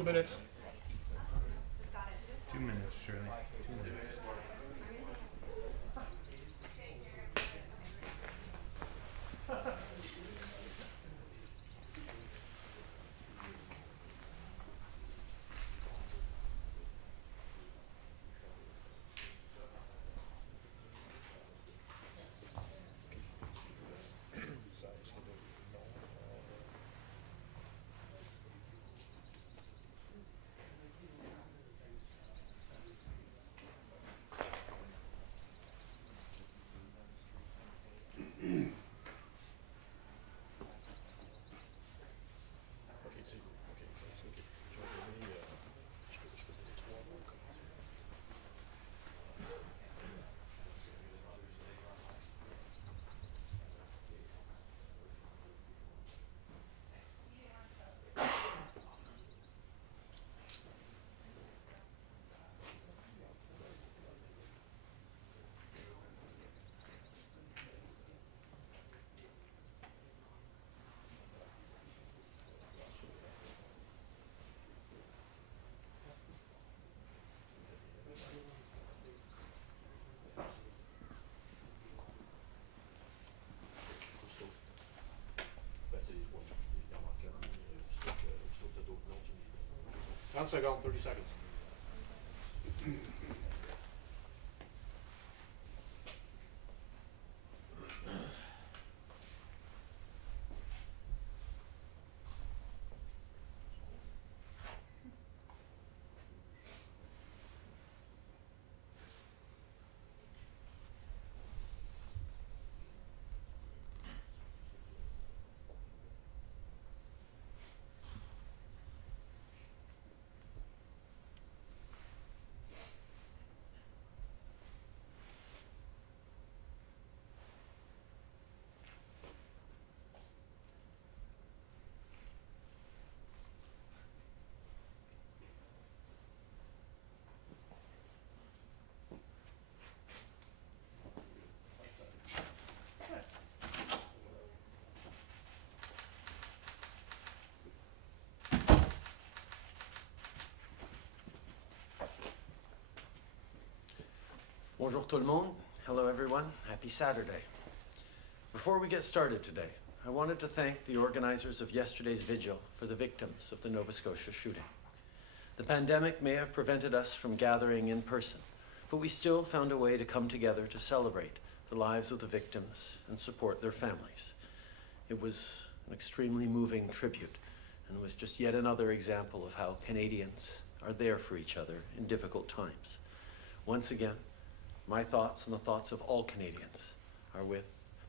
2 minutes. 2 minutes, Shirley. 2 minutes. Once I go in 30 seconds. Bonjour tout le monde. Hello everyone. Happy Saturday. Before we get started today, I wanted to thank the organizers of yesterday's vigil for the victims of the Nova Scotia shooting. The pandemic may have prevented us from gathering in person, but we still found a way to come together to celebrate the lives of the victims and support their families. It was an extremely moving tribute, and was just yet another example of how Canadians are there for each other in difficult times. Once again, my thoughts and the thoughts of all Canadians are with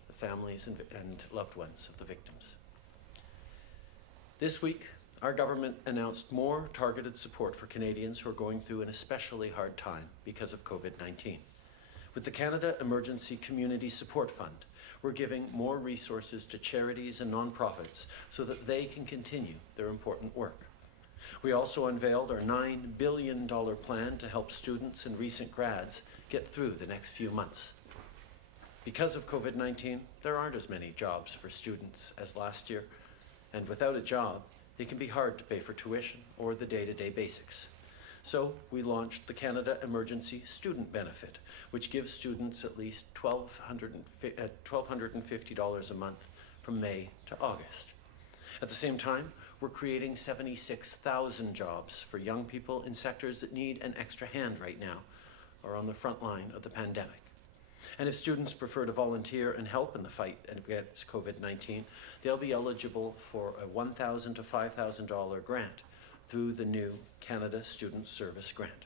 the families and loved ones of the victims. This week, our government announced more targeted support for Canadians who are going through an especially hard time because of COVID-19. With the Canada Emergency Community Support Fund, we're giving more resources to charities and nonprofits so that they can continue their important work. We also unveiled our $9 billion plan to help students and recent grads get through the next few months. Because of COVID-19, there aren't as many jobs for students as last year, and without a job, it can be hard to pay for tuition or the day-to-day basics. So we launched the Canada Emergency Student Benefit, which gives students at least $1,250 a month from May to August. At the same time, we're creating 76,000 jobs for young people in sectors that need an extra hand right now or on the front line of the pandemic. And if students prefer to volunteer and help in the fight against COVID-19, they'll be eligible for a $1,000 to $5,000 grant through the new Canada Student Service Grant.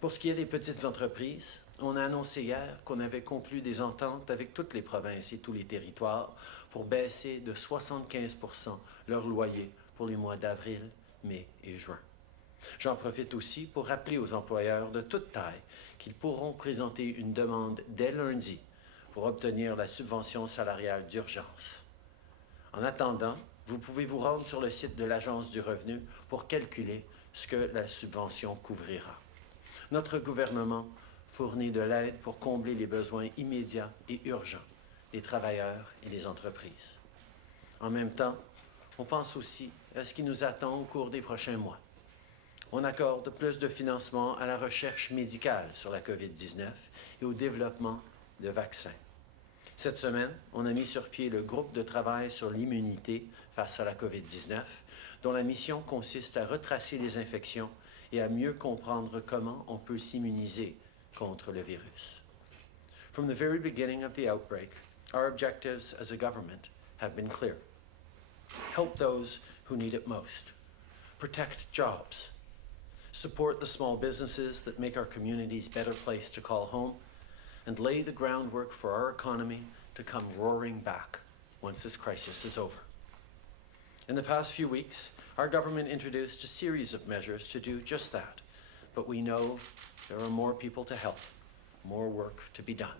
Pour ce qui est des petites entreprises, on a annoncé hier qu'on avait conclu des ententes avec toutes les provinces et tous les territoires pour baisser de 75% leur loyer pour les mois d'avril, mai et juin. J'en profite aussi pour rappeler aux employeurs de toute taille qu'ils pourront présenter une demande dès lundi pour obtenir la subvention salariale d'urgence. En attendant, vous pouvez vous rendre sur le site de l'Agence du revenu pour calculer ce que la subvention couvrira. Notre gouvernement fournit de l'aide pour combler les besoins immédiats et urgents des travailleurs et des entreprises. En même temps, on pense aussi à ce qui nous attend au cours des prochains mois. On accorde plus de financement à la recherche médicale sur la COVID-19 et au développement de vaccins. Cette semaine, on a mis sur pied le groupe de travail sur l'immunité face à la COVID-19, dont la mission consiste à retracer les infections et à mieux comprendre comment on peut s'immuniser contre le virus. From the very beginning of the outbreak, our objectives as a government have been clear. Help those who need it most. Protect jobs. Support the small businesses that make our communities a better place to call home, and lay the groundwork for our economy to come roaring back once this crisis is over. In the past few weeks, our government introduced a series of measures to do just that, but we know there are more people to help, more work to be done.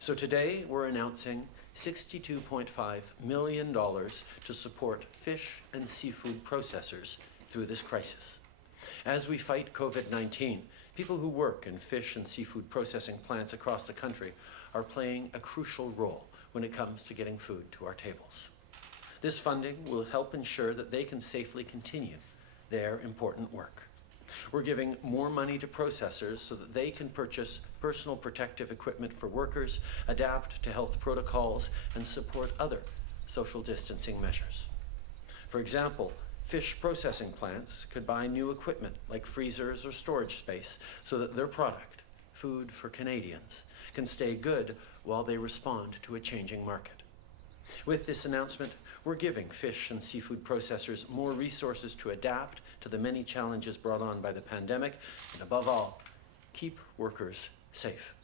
So today, we're announcing $62.5 million to support fish and seafood processors through this crisis. As we fight COVID-19, people who work in fish and seafood processing plants across the country are playing a crucial role when it comes to getting food to our tables. This funding will help ensure that they can safely continue their important work. We're giving more money to processors so that they can purchase personal protective equipment for workers, adapt to health protocols, and support other social distancing measures. For example, fish processing plants could buy new equipment like freezers or storage space so that their product, food for Canadians, can stay good while they respond to a changing market. With this announcement, we're giving fish and seafood processors more resources to adapt to the many challenges brought on by the pandemic, and above all, keep workers safe.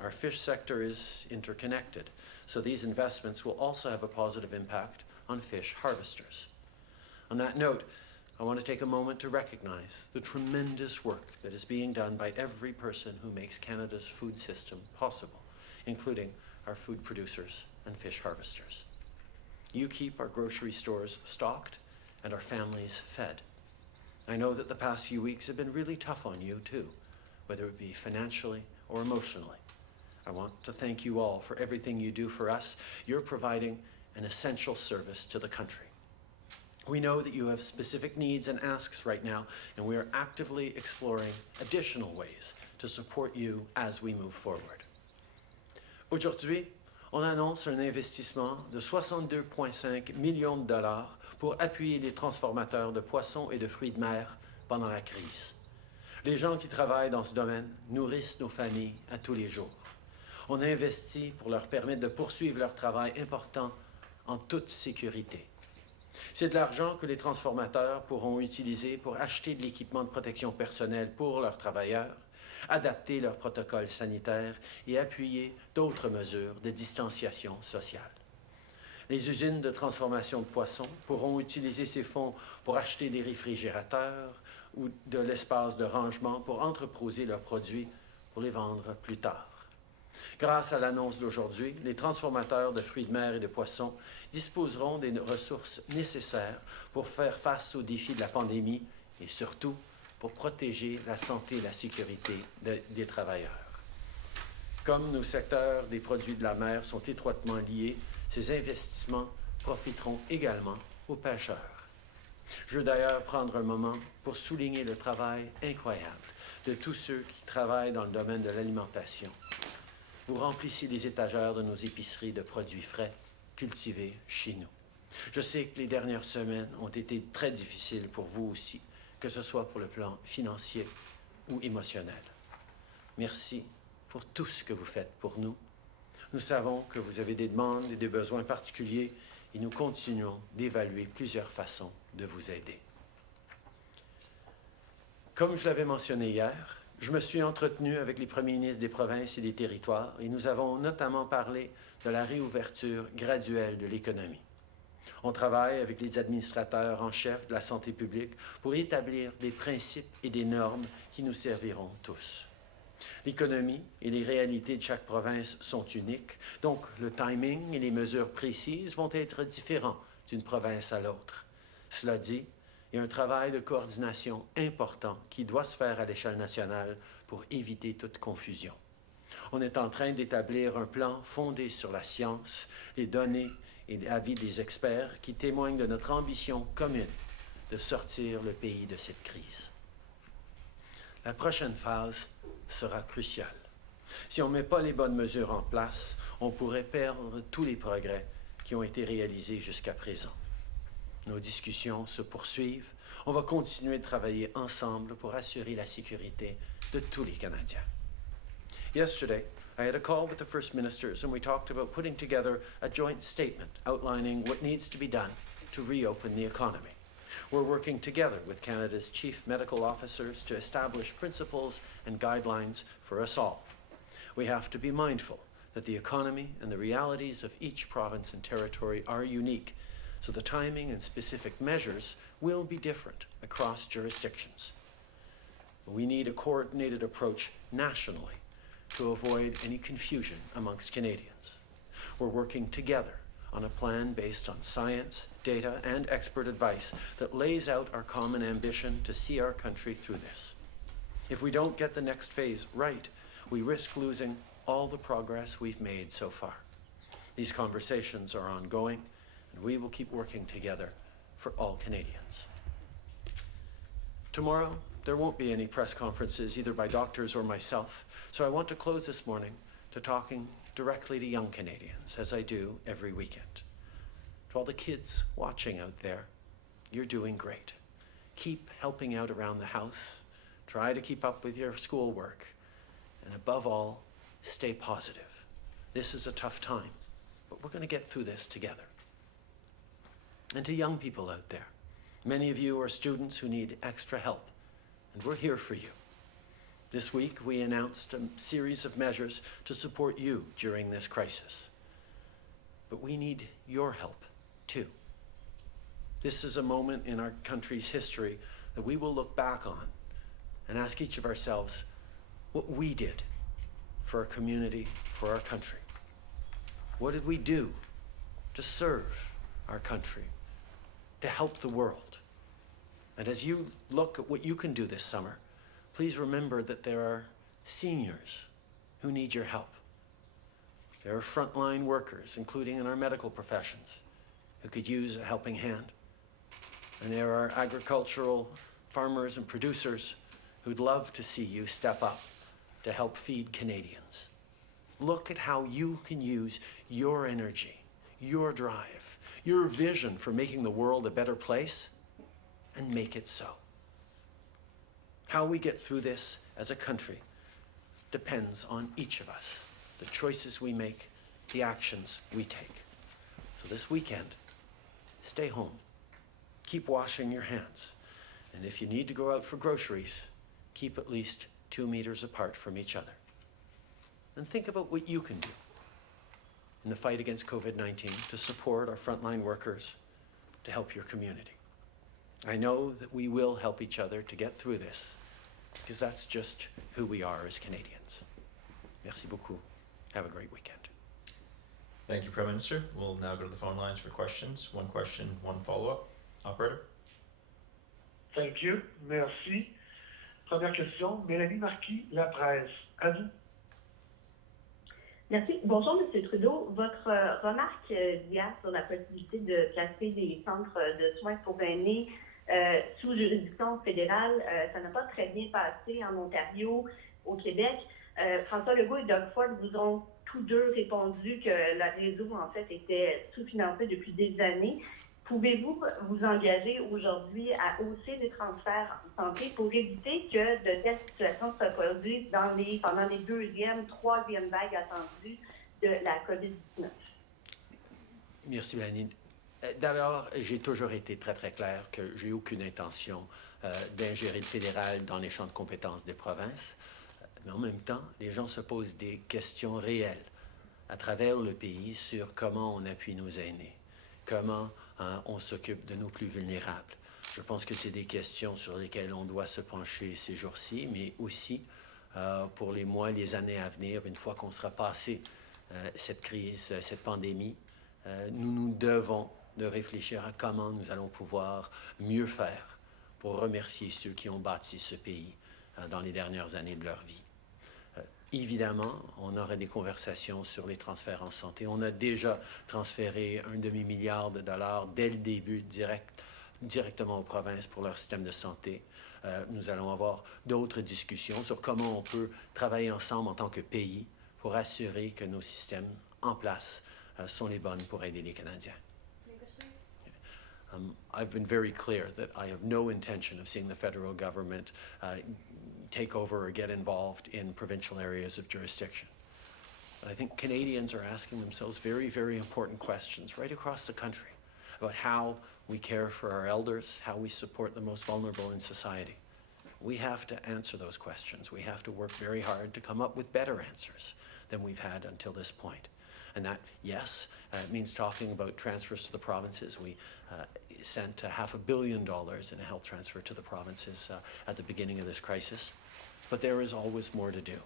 Our fish sector is interconnected, so these investments will also have a positive impact on fish harvesters. On that note, I want to take a moment to recognize the tremendous work that is being done by every person who makes Canada's food system possible, including our food producers and fish harvesters. You keep our grocery stores stocked and our families fed. I know that the past few weeks have been really tough on you too, whether it be financially or emotionally. I want to thank you all for everything you do for us. You're providing an essential service to the country. We know that you have specific needs and asks right now, and we are actively exploring additional ways to support you as we move forward. Aujourd'hui, on annonce un investissement de 62,5 millions de dollars pour appuyer les transformateurs de poissons et de fruits de mer pendant la crise. Les gens qui travaillent dans ce domaine nourrissent nos familles à tous les jours. On investit pour leur permettre de poursuivre leur travail important en toute sécurité. C'est de l'argent que les transformateurs pourront utiliser pour acheter de l'équipement de protection personnelle pour leurs travailleurs, adapter leurs protocoles sanitaires et appuyer d'autres mesures de distanciation sociale. Les usines de transformation de poissons pourront utiliser ces fonds pour acheter des réfrigérateurs ou de l'espace de rangement pour entreposer leurs produits pour les vendre plus tard. Grâce à l'annonce d'aujourd'hui, les transformateurs de fruits de mer et de poissons disposeront des ressources nécessaires pour faire face aux défis de la pandémie et surtout pour protéger la santé et la sécurité des travailleurs. Comme nos secteurs des produits de la mer sont étroitement liés, ces investissements profiteront également aux pêcheurs. Je veux d'ailleurs prendre un moment pour souligner le travail incroyable de tous ceux qui travaillent dans le domaine de l'alimentation. Vous remplissez les étagères de nos épiceries de produits frais, cultivés chez nous. Je sais que les dernières semaines ont été très difficiles pour vous aussi, que ce soit pour le plan financier ou émotionnel. Merci pour tout ce que vous faites pour nous. Nous savons que vous avez des demandes et des besoins particuliers et nous continuons d'évaluer plusieurs façons de vous aider. Comme je l'avais mentionné hier, je me suis entretenu avec les premiers ministres des provinces et des territoires et nous avons notamment parlé de la réouverture graduelle de l'économie. On travaille avec les administrateurs en chef de la santé publique pour établir des principes et des normes qui nous serviront tous. L'économie et les réalités de chaque province sont uniques, donc le timing et les mesures précises vont être différents d'une province à l'autre. Cela dit, il y a un travail de coordination important qui doit se faire à l'échelle nationale pour éviter toute confusion. On est en train d'établir un plan fondé sur la science, les données et l'avis des experts qui témoignent de notre ambition commune de sortir le pays de cette crise. La prochaine phase sera cruciale. Si on ne met pas les bonnes mesures en place, on pourrait perdre tous les progrès qui ont été réalisés jusqu'à présent. Nos discussions se poursuivent. On va continuer de travailler ensemble pour assurer la sécurité de tous les Canadiens. Yesterday, I had a call with the First Ministers and we talked about putting together a joint statement outlining what needs to be done to reopen the economy. We're working together with Canada's chief medical officers to establish principles and guidelines for us all. We have to be mindful that the economy and the realities of each province and territory are unique, so the timing and specific measures will be different across jurisdictions. We need a coordinated approach nationally to avoid any confusion amongst Canadians. We're working together on a plan based on science, data, and expert advice that lays out our common ambition to see our country through this. If we don't get the next phase right, we risk losing all the progress we've made so far. These conversations are ongoing, and we will keep working together for all Canadians. Tomorrow, there won't be any press conferences either by doctors or myself, so I want to close this morning to talking directly to young Canadians, as I do every weekend. To all the kids watching out there, you're doing great. Keep helping out around the house, try to keep up with your schoolwork, and above all, stay positive. This is a tough time, but we're going to get through this together. And to young people out there, many of you are students who need extra help, and we're here for you. This week, we announced a series of measures to support you during this crisis. But we need your help, too. This is a moment in our country's history that we will look back on and ask each of ourselves what we did for our community, for our country. What did we do to serve our country, to help the world? And as you look at what you can do this summer, please remember that there are seniors who need your help. There are frontline workers, including in our medical professions, who could use a helping hand. And there are agricultural farmers and producers who'd love to see you step up to help feed Canadians. Look at how you can use your energy, your drive, your vision for making the world a better place, and make it so. How we get through this as a country depends on each of us, the choices we make, the actions we take. So this weekend, stay home, keep washing your hands, and if you need to go out for groceries, keep at least 2 meters apart from each other. And think about what you can do in the fight against COVID-19 to support our frontline workers, to help your community. I know that we will help each other to get through this, because that's just who we are as Canadians. Merci beaucoup. Have a great weekend. Thank you, Prime Minister. We'll now go to the phone lines for questions. One question, one follow-up. Operator? Thank you. Merci. Première question, Mélanie Marquis, La Presse. À vous. Merci. Bonjour, M. Trudeau. Votre remarque d'hier sur la possibilité de placer des centres de soins pour aînés sous juridiction fédérale, ça n'a pas très bien passé en Ontario, au Québec. François Legault et Doug Ford vous ont tous deux répondu que le réseau, en fait, était sous-financé depuis des années. Pouvez-vous vous engager aujourd'hui à hausser les transferts en santé pour éviter que de telles situations se produisent pendant les deuxième, troisième vagues attendues de la COVID-19? Merci, Mélanie. D'abord, j'ai toujours été très, très clair que j'ai aucune intention d'ingérer le fédéral dans les champs de compétences des provinces. Mais en même temps, les gens se posent des questions réelles à travers le pays sur comment on appuie nos aînés, comment on s'occupe de nos plus vulnérables. Je pense que c'est des questions sur lesquelles on doit se pencher ces jours-ci, mais aussi pour les mois, les années à venir, une fois qu'on sera passé cette crise, cette pandémie, nous devons de réfléchir à comment nous allons pouvoir mieux faire pour remercier ceux qui ont bâti ce pays dans les dernières années de leur vie. Évidemment, on aurait des conversations sur les transferts en santé. On a déjà transféré $1,5 milliard dès le début direct directement aux provinces pour leur système de santé. Nous allons avoir d'autres discussions sur comment on peut travailler ensemble en tant que pays pour assurer que nos systèmes en place sont les bonnes pour aider les Canadiens. I've been very clear that I have no intention of seeing the federal government take over or get involved in provincial areas of jurisdiction. But I think Canadians are asking themselves very, very important questions right across the country about how we care for our elders, how we support the most vulnerable in society. We have to answer those questions. We have to work very hard to come up with better answers than we've had until this point. And that, yes, it means talking about transfers to the provinces. We sent $500 million in a health transfer to the provinces at the beginning of this crisis. But there is always more to do.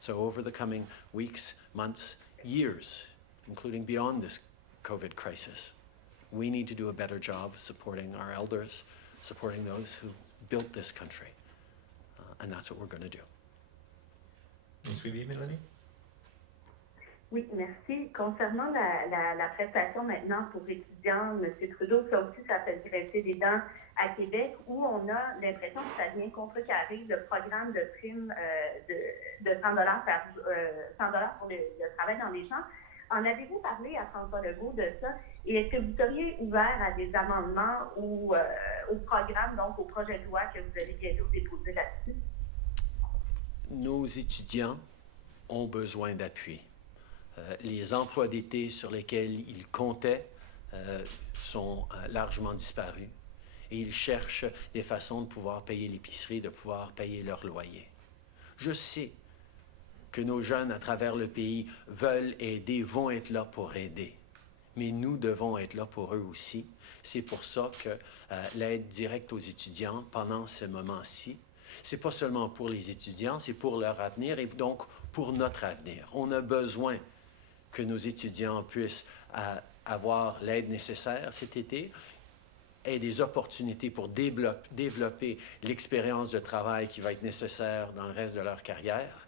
So over the coming weeks, months, years, including beyond this COVID crisis, we need to do a better job supporting our elders, supporting those who built this country. And that's what we're going to do. Une suivi, Mélanie? Oui, merci. Concernant la prestation maintenant pour étudiants, M. Trudeau, ça aussi, ça fait grincer des dents à Québec, où on a l'impression que ça vient contrecarrer le programme de prime de 100 $100 pour le travail dans les champs. En avez-vous parlé à François Legault de ça? Et est-ce que vous seriez ouvert à des amendements ou au programme, donc au projet de loi que vous allez bientôt déposer là-dessus? Nos étudiants ont besoin d'appui. Les emplois d'été sur lesquels ils comptaient sont largement disparus et ils cherchent des façons de pouvoir payer l'épicerie, de pouvoir payer leur loyer. Je sais que nos jeunes à travers le pays veulent aider, vont être là pour aider, mais nous devons être là pour eux aussi. C'est pour ça que l'aide directe aux étudiants pendant ce moment-ci, c'est pas seulement pour les étudiants, c'est pour leur avenir et donc pour notre avenir. On a besoin que nos étudiants puissent avoir l'aide nécessaire cet été et des opportunités pour développer l'expérience de travail qui va être nécessaire dans le reste de leur carrière.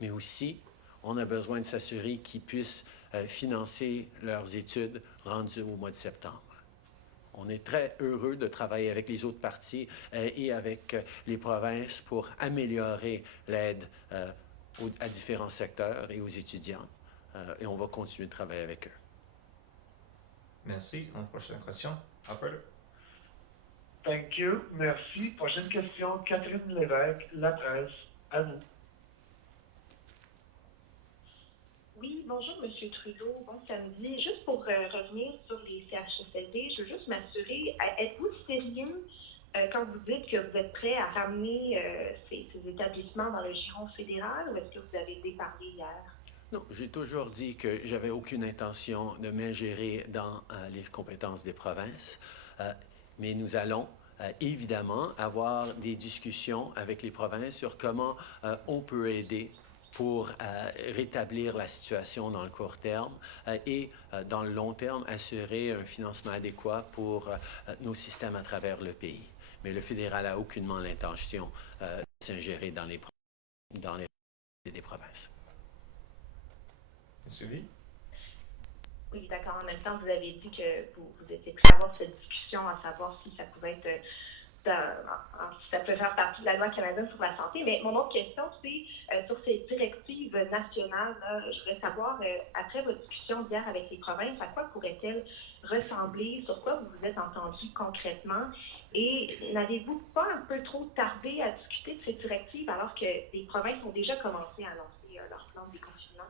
Mais aussi, on a besoin de s'assurer qu'ils puissent financer leurs études rendues au mois de septembre. On est très heureux de travailler avec les autres partis et avec les provinces pour améliorer l'aide à différents secteurs et aux étudiants. Et on va continuer de travailler avec eux. Merci. On prochaine question. Operator? Thank you. Merci. Prochaine question, Catherine Lévesque, La Presse. À vous. Oui, bonjour M. Trudeau, bon samedi. Juste pour revenir sur les CHSLD, je veux juste m'assurer, êtes-vous sérieux quand vous dites que vous êtes prêt à ramener ces établissements dans le giron fédéral ou est-ce que vous avez déparlé hier? Non, j'ai toujours dit que j'avais aucune intention de m'ingérer dans les compétences des provinces, mais nous allons évidemment avoir des discussions avec les provinces sur comment on peut aider pour rétablir la situation dans le court terme et dans le long terme, assurer un financement adéquat pour nos systèmes à travers le pays. Mais le fédéral n'a aucunement l'intention de s'ingérer dans les des provinces. Suivi? Oui, d'accord. En même temps, vous avez dit que vous étiez prêt à avoir cette discussion, à savoir si ça pouvait être si ça peut faire partie de la loi canadienne sur la santé. Mais mon autre question, c'est sur ces directives nationales. Là, je voudrais savoir, après votre discussion d'hier avec les provinces, à quoi pourraient-elles ressembler? Sur quoi vous vous êtes entendu concrètement? Et n'avez-vous pas un peu trop tardé à discuter de ces directives alors que les provinces ont déjà commencé à annoncer leur plan de déconfinement?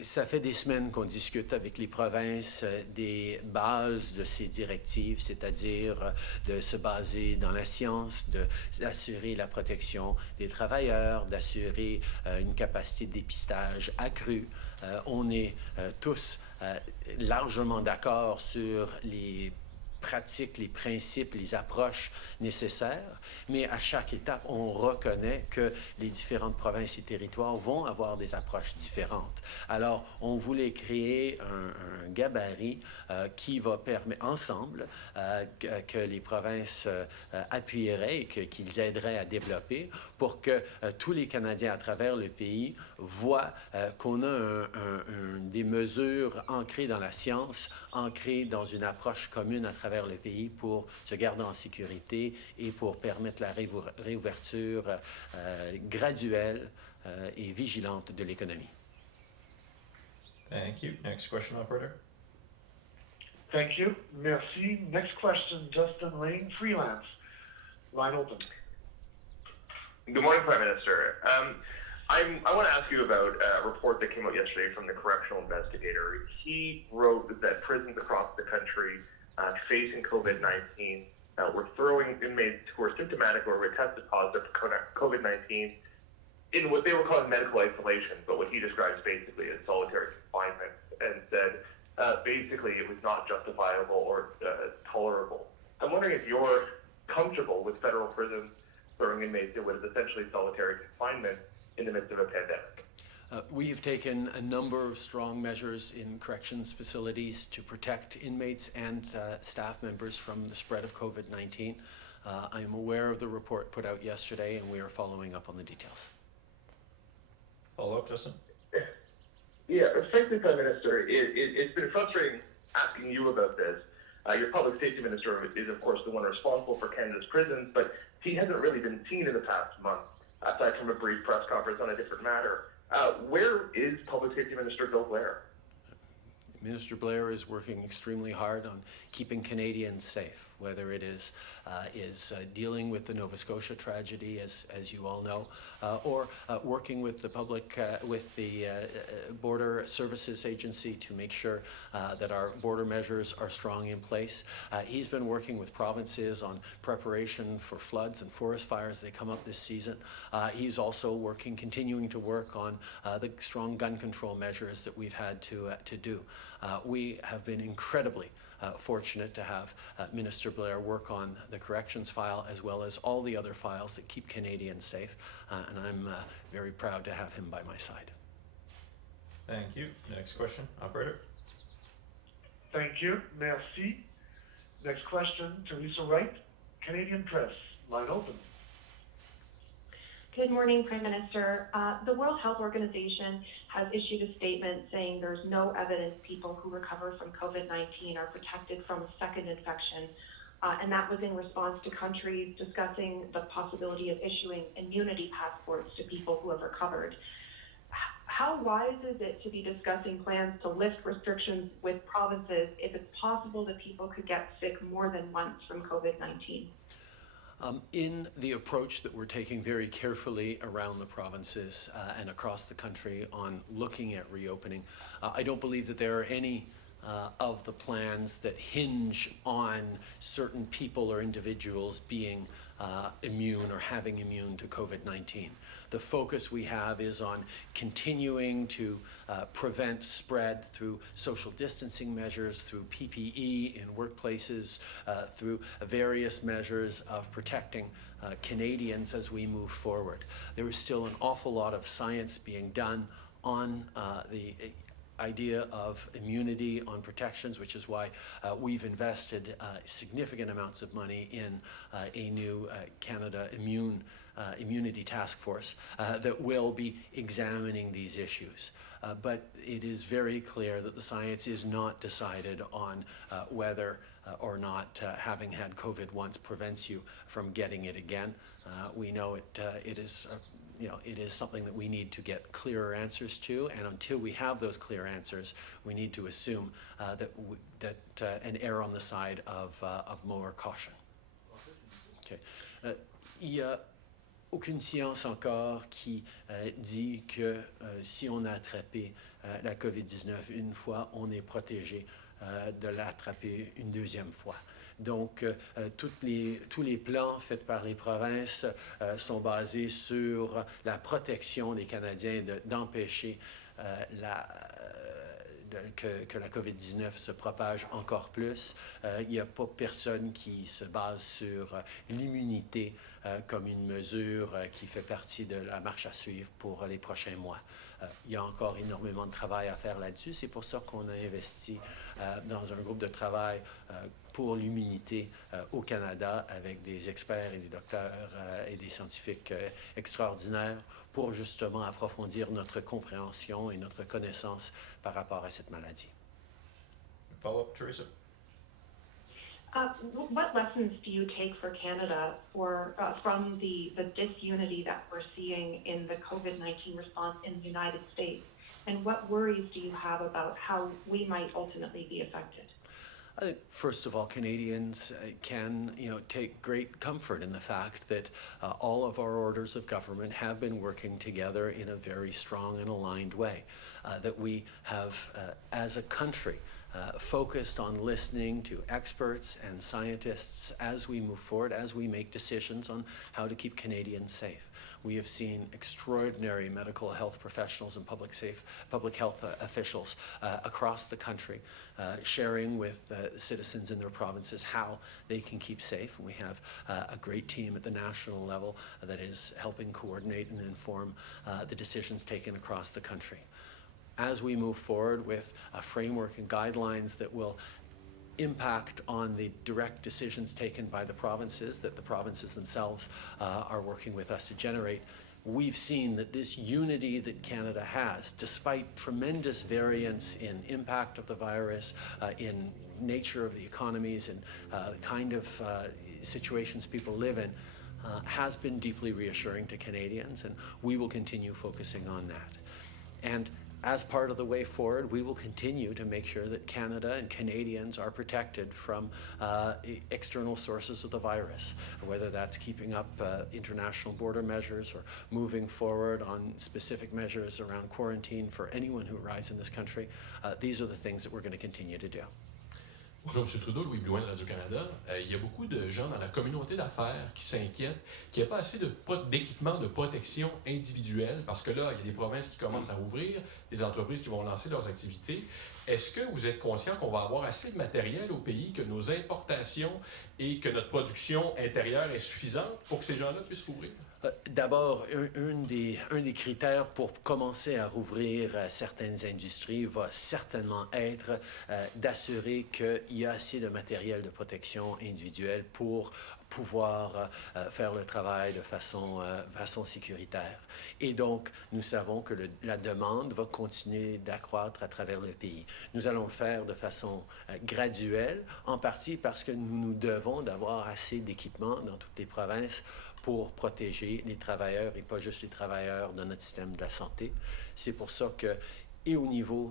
Ça fait des semaines qu'on discute avec les provinces des bases de ces directives, c'est-à-dire de se baser dans la science, d'assurer la protection des travailleurs, d'assurer une capacité de dépistage accrue. On est tous largement d'accord sur les pratiques, les principes, les approches nécessaires, mais à chaque étape, on reconnaît que les différentes provinces et territoires vont avoir des approches différentes. Alors, on voulait créer un gabarit qui va permettre, ensemble, que les provinces appuieraient et qu'ils aideraient à développer pour que tous les Canadiens à travers le pays voient qu'on a des mesures ancrées dans la science, ancrées dans une approche commune à travers travers le pays pour se garder en sécurité et pour permettre la réouverture graduelle et vigilante de l'économie. Thank you. Next question, operator. Thank you. Merci. Next question, Justin Lane, freelance. Line open. Good morning, Prime Minister. I want to ask you about a report that came out yesterday from the correctional investigator. He wrote that prisons across the country facing COVID-19 were throwing inmates who were symptomatic or were tested positive for COVID-19 in what they were calling medical isolation, but what he describes basically as solitary confinement, and said basically it was not justifiable or tolerable. I'm wondering if you're comfortable with federal prisons throwing inmates in what is essentially solitary confinement in the midst of a pandemic. We've taken a number of strong measures in corrections facilities to protect inmates and staff members from the spread of COVID-19. I am aware of the report put out yesterday, and we are following up on the details. Follow-up, Justin? Yeah, frankly, Prime Minister, it's been frustrating asking you about this. Your public safety minister is, of course, the one responsible for Canada's prisons, but he hasn't really been seen in the past month, aside from a brief press conference on a different matter. Where is Public Safety Minister Bill Blair? Minister Blair is working extremely hard on keeping Canadians safe, whether it is dealing with the Nova Scotia tragedy, as you all know, or working with the with the Border Services Agency to make sure that our border measures are strong in place. He's been working with provinces on preparation for floods and forest fires that come up this season. He's also continuing to work on the strong gun control measures that we've had to do. We have been incredibly fortunate to have Minister Blair work on the corrections file as well as all the other files that keep Canadians safe, and I'm very proud to have him by my side. Thank you. Next question, operator. Thank you. Merci. Next question, Teresa Wright, Canadian Press. Line open. Good morning, Prime Minister. The World Health Organization has issued a statement saying there's no evidence people who recover from COVID-19 are protected from a second infection, and that was in response to countries discussing the possibility of issuing immunity passports to people who have recovered. How wise is it to be discussing plans to lift restrictions with provinces if it's possible that people could get sick more than once from COVID-19? In the approach that we're taking very carefully around the provinces and across the country on looking at reopening, I don't believe that there are any of the plans that hinge on certain people or individuals being immune or having immune to COVID-19. The focus we have is on continuing to prevent spread through social distancing measures, through PPE in workplaces, through various measures of protecting Canadians as we move forward. There is still an awful lot of science being done on the idea of immunity, on protections, which is why we've invested significant amounts of money in a new Canada immunity task force that will be examining these issues. But it is very clear that the science is not decided on whether or not having had COVID once prevents you from getting it again. We know it is something that we need to get clearer answers to, and until we have those clear answers, we need to assume and err on the side of more caution. Okay. Il y a aucune science encore qui dit que si on a attrapé la COVID-19 une fois, on est protégé de l'attraper une deuxième fois. Donc, tous les plans faits par les provinces sont basés sur la protection des Canadiens d'empêcher que la COVID-19 se propage encore plus. Il n'y a pas personne qui se base sur l'immunité comme une mesure qui fait partie de la marche à suivre pour les prochains mois. Il y a encore énormément de travail à faire là-dessus. C'est pour ça qu'on a investi dans un groupe de travail pour l'immunité au Canada avec des experts et des docteurs et des scientifiques extraordinaires pour justement approfondir notre compréhension et notre connaissance par rapport à cette maladie. Follow-up, Teresa? What lessons do you take for Canada from the disunity that we're seeing in the COVID-19 response in the United States? And what worries do you have about how we might ultimately be affected? I think, first of all, Canadians can, take great comfort in the fact that all of our orders of government have been working together in a very strong and aligned way. That we have, as a country, focused on listening to experts and scientists as we move forward, as we make decisions on how to keep Canadians safe. We have seen extraordinary medical health professionals and public health officials across the country sharing with citizens in their provinces how they can keep safe. And we have a great team at the national level that is helping coordinate and inform the decisions taken across the country. As we move forward with a framework and guidelines that will impact on the direct decisions taken by the provinces, that the provinces themselves are working with us to generate, we've seen that this unity that Canada has, despite tremendous variance in impact of the virus, in nature of the economies and the kind of situations people live in, has been deeply reassuring to Canadians, and we will continue focusing on that. And as part of the way forward, we will continue to make sure that Canada and Canadians are protected from external sources of the virus, whether that's keeping up international border measures or moving forward on specific measures around quarantine for anyone who arrives in this country. These are the things that we're going to continue to do. Bonjour M. Trudeau, Louis Blouin de Radio-Canada. Il y a beaucoup de gens dans la communauté d'affaires qui s'inquiètent qu'il n'y ait pas assez d'équipements de protection individuelle parce que là, il y a des provinces qui commencent à rouvrir, des entreprises qui vont lancer leurs activités. Est-ce que vous êtes conscient qu'on va avoir assez de matériel au pays, que nos importations et que notre production intérieure est suffisante pour que ces gens-là puissent rouvrir? D'abord, un des critères pour commencer à rouvrir certaines industries va certainement être d'assurer qu'il y a assez de matériel de protection individuelle pour pouvoir faire le travail de façon sécuritaire. Et donc, nous savons que la demande va continuer d'accroître à travers le pays. Nous allons le faire de façon graduelle, en partie parce que nous devons d'avoir assez d'équipements dans toutes les provinces pour protéger les travailleurs et pas juste les travailleurs de notre système de la santé. C'est pour ça que, et au niveau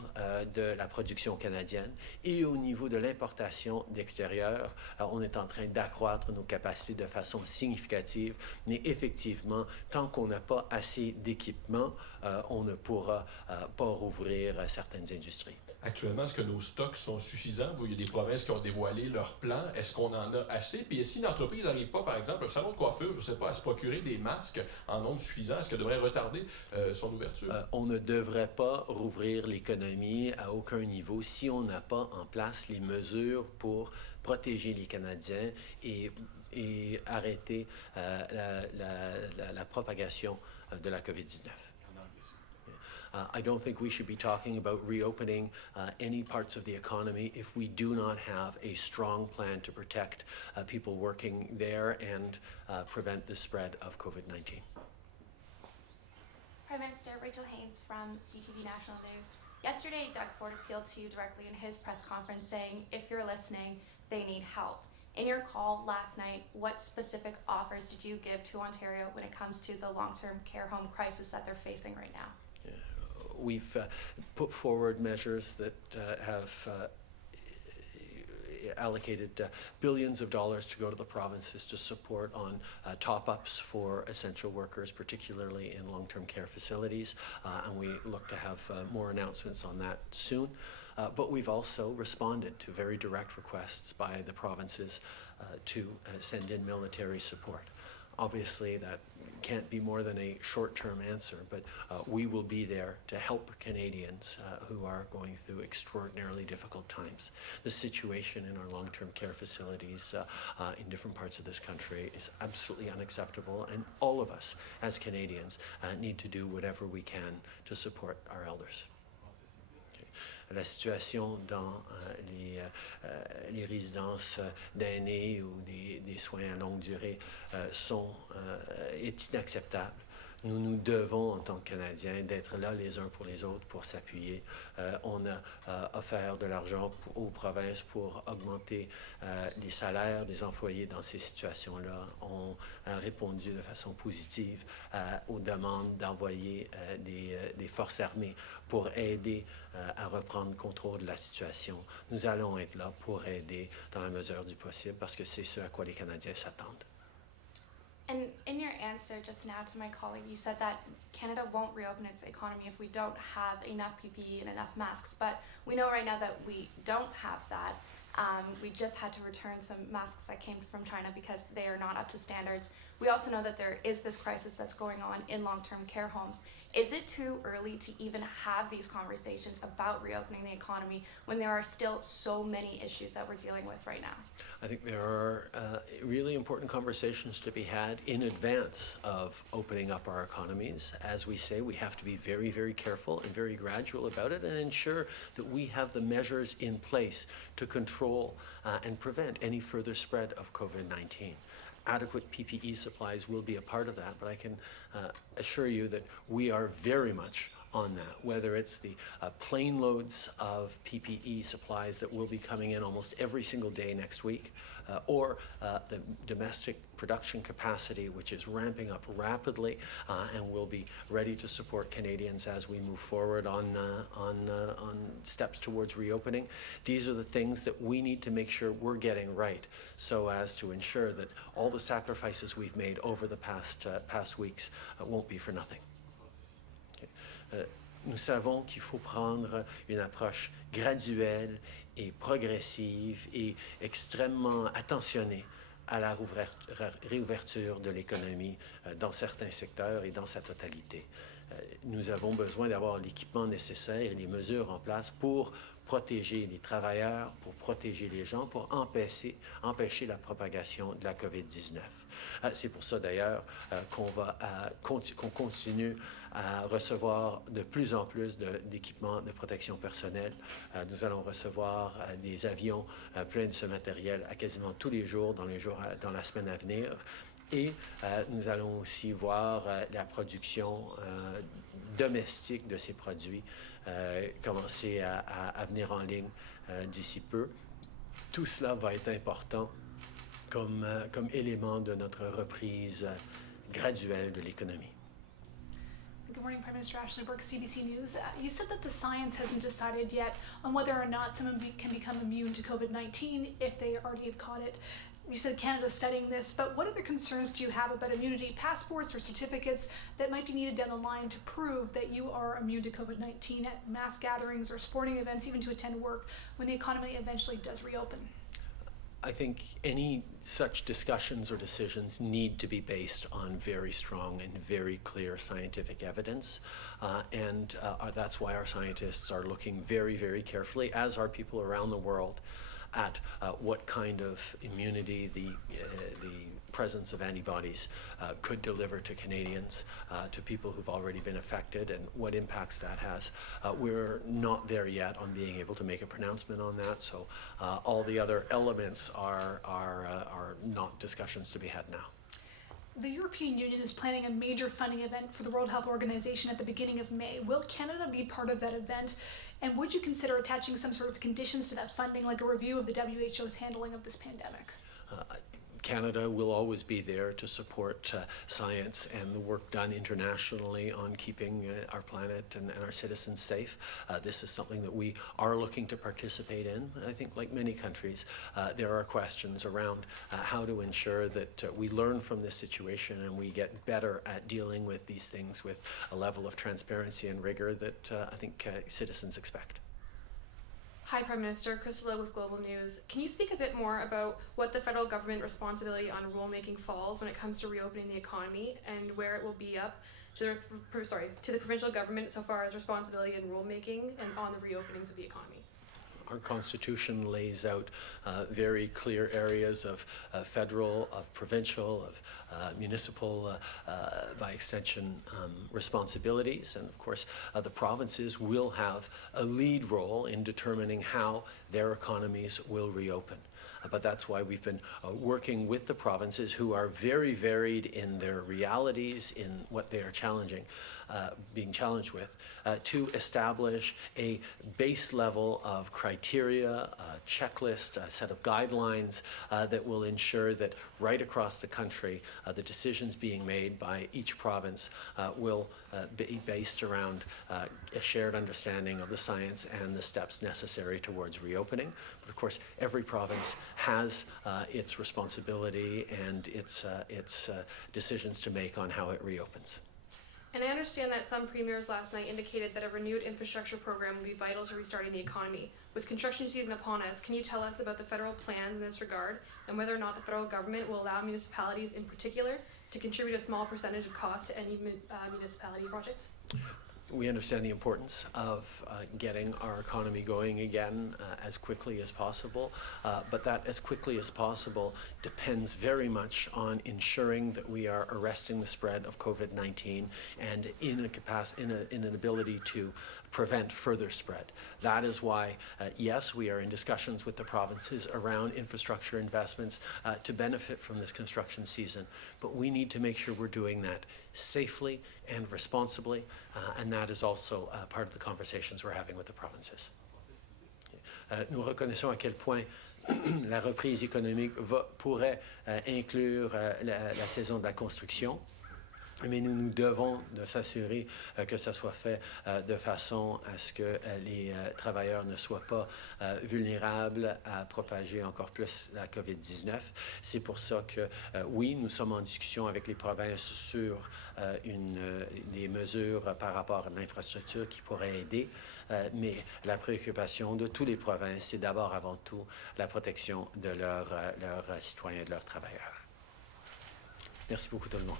de la production canadienne et au niveau de l'importation d'extérieur, on est en train d'accroître nos capacités de façon significative, mais effectivement, tant qu'on n'a pas assez d'équipements, on ne pourra pas rouvrir certaines industries. Actuellement, est-ce que nos stocks sont suffisants? Il y a des provinces qui ont dévoilé leur plan. Est-ce qu'on en a assez? Puis si une entreprise n'arrive pas, par exemple, un salon de coiffure, je ne sais pas, à se procurer des masques en nombre suffisant, est-ce qu'elle devrait retarder son ouverture? On ne devrait pas rouvrir l'économie à aucun niveau si on n'a pas en place les mesures pour protéger les Canadiens et arrêter la propagation de la COVID-19. I don't think we should be talking about reopening any parts of the economy if we do not have a strong plan to protect people working there and prevent the spread of COVID-19. Prime Minister Rachel Haynes from CTV National News. Yesterday, Doug Ford appealed to you directly in his press conference saying, if you're listening, they need help. In your call last night, what specific offers did you give to Ontario when it comes to the long-term care home crisis that they're facing right now? We've put forward measures that have allocated billions of dollars to go to the provinces to support on top-ups for essential workers, particularly in long-term care facilities, and we look to have more announcements on that soon. But we've also responded to very direct requests by the provinces to send in military support. Obviously, that can't be more than a short-term answer, but we will be there to help Canadians who are going through extraordinarily difficult times. The situation in our long-term care facilities in different parts of this country is absolutely unacceptable, and all of us as Canadians need to do whatever we can to support our elders. La situation dans les résidences d'aînés ou des soins à longue durée est inacceptable. Nous nous devons, en tant que Canadiens, d'être là les uns pour les autres, pour s'appuyer. On a offert de l'argent aux provinces pour augmenter les salaires des employés dans ces situations-là. On a répondu de façon positive aux demandes d'envoyer des forces armées pour aider à reprendre contrôle de la situation. Nous allons être là pour aider dans la mesure du possible parce que c'est ce à quoi les Canadiens s'attendent. And in your answer just now to my colleague, you said that Canada won't reopen its economy if we don't have enough PPE and enough masks. But we know right now that we don't have that. We just had to return some masks that came from China because they are not up to standards. We also know that there is this crisis that's going on in long-term care homes. Is it too early to even have these conversations about reopening the economy when there are still so many issues that we're dealing with right now? I think there are really important conversations to be had in advance of opening up our economies. As we say, we have to be very, very careful and very gradual about it and ensure that we have the measures in place to control and prevent any further spread of COVID-19. Adequate PPE supplies will be a part of that, but I can assure you that we are very much on that, whether it's the plane loads of PPE supplies that will be coming in almost every single day next week, or the domestic production capacity, which is ramping up rapidly and will be ready to support Canadians as we move forward on steps towards reopening. These are the things that we need to make sure we're getting right so as to ensure that all the sacrifices we've made over the past weeks won't be for nothing. Nous savons qu'il faut prendre une approche graduelle et progressive et extrêmement attentionnée à la réouverture de l'économie dans certains secteurs et dans sa totalité. Nous avons besoin d'avoir l'équipement nécessaire et les mesures en place pour protéger les travailleurs, pour protéger les gens, pour empêcher la propagation de la COVID-19. C'est pour ça d'ailleurs qu'on continue à recevoir de plus en plus d'équipements de protection personnelle. Nous allons recevoir des avions pleins de ce matériel à quasiment tous les jours dans la semaine à venir. Et nous allons aussi voir la production domestique de ces produits commencer à venir en ligne d'ici peu. Tout cela va être important comme élément de notre reprise graduelle de l'économie. Good morning, Prime Minister Ashley Burke, CBC News. You said that the science hasn't decided yet on whether or not someone can become immune to COVID-19 if they already have caught it. You said Canada's studying this, but what other concerns do you have about immunity passports or certificates that might be needed down the line to prove that you are immune to COVID-19 at mass gatherings or sporting events, even to attend work when the economy eventually does reopen? I think any such discussions or decisions need to be based on very strong and very clear scientific evidence. And that's why our scientists are looking very, very carefully, as are people around the world, at what kind of immunity the presence of antibodies could deliver to Canadians, to people who've already been affected, and what impacts that has. We're not there yet on being able to make a pronouncement on that, so all the other elements are not discussions to be had now. The European Union is planning a major funding event for the World Health Organization at the beginning of May. Will Canada be part of that event? And would you consider attaching some sort of conditions to that funding, like a review of the WHO's handling of this pandemic? Canada will always be there to support science and the work done internationally on keeping our planet and our citizens safe. This is something that we are looking to participate in. I think, like many countries, there are questions around how to ensure that we learn from this situation and we get better at dealing with these things with a level of transparency and rigor that I think citizens expect. Hi, Prime Minister. Crystal with Global News. Can you speak a bit more about what the federal government responsibility on rulemaking falls when it comes to reopening the economy, and where it will be up to the provincial government so far as responsibility in rulemaking and on the reopenings of the economy? Our Constitution lays out very clear areas of federal, of provincial, of municipal, by extension, responsibilities. And of course, the provinces will have a lead role in determining how their economies will reopen. But that's why we've been working with the provinces, who are very varied in their realities, in what they are being challenged with, to establish a base level of criteria, a checklist, a set of guidelines that will ensure that right across the country, the decisions being made by each province will be based around a shared understanding of the science and the steps necessary towards reopening. But of course, every province has its responsibility and its decisions to make on how it reopens. And I understand that some premiers last night indicated that a renewed infrastructure program will be vital to restarting the economy. With construction season upon us, can you tell us about the federal plans in this regard and whether or not the federal government will allow municipalities in particular to contribute a small percentage of cost to any municipality project? We understand the importance of getting our economy going again as quickly as possible, but that as quickly as possible depends very much on ensuring that we are arresting the spread of COVID-19 and in an ability to prevent further spread. That is why, yes, we are in discussions with the provinces around infrastructure investments to benefit from this construction season, but we need to make sure we're doing that safely and responsibly, and that is also part of the conversations we're having with the provinces. Nous reconnaissons à quel point la reprise économique pourrait inclure la saison de la construction. Mais nous devons de s'assurer que ça soit fait de façon à ce que les travailleurs ne soient pas vulnérables à propager encore plus la COVID-19. C'est pour ça que, oui, nous sommes en discussion avec les provinces sur des mesures par rapport à l'infrastructure qui pourraient aider, mais la préoccupation de toutes les provinces, c'est d'abord avant tout la protection de leurs citoyens et de leurs travailleurs. Merci beaucoup tout le monde.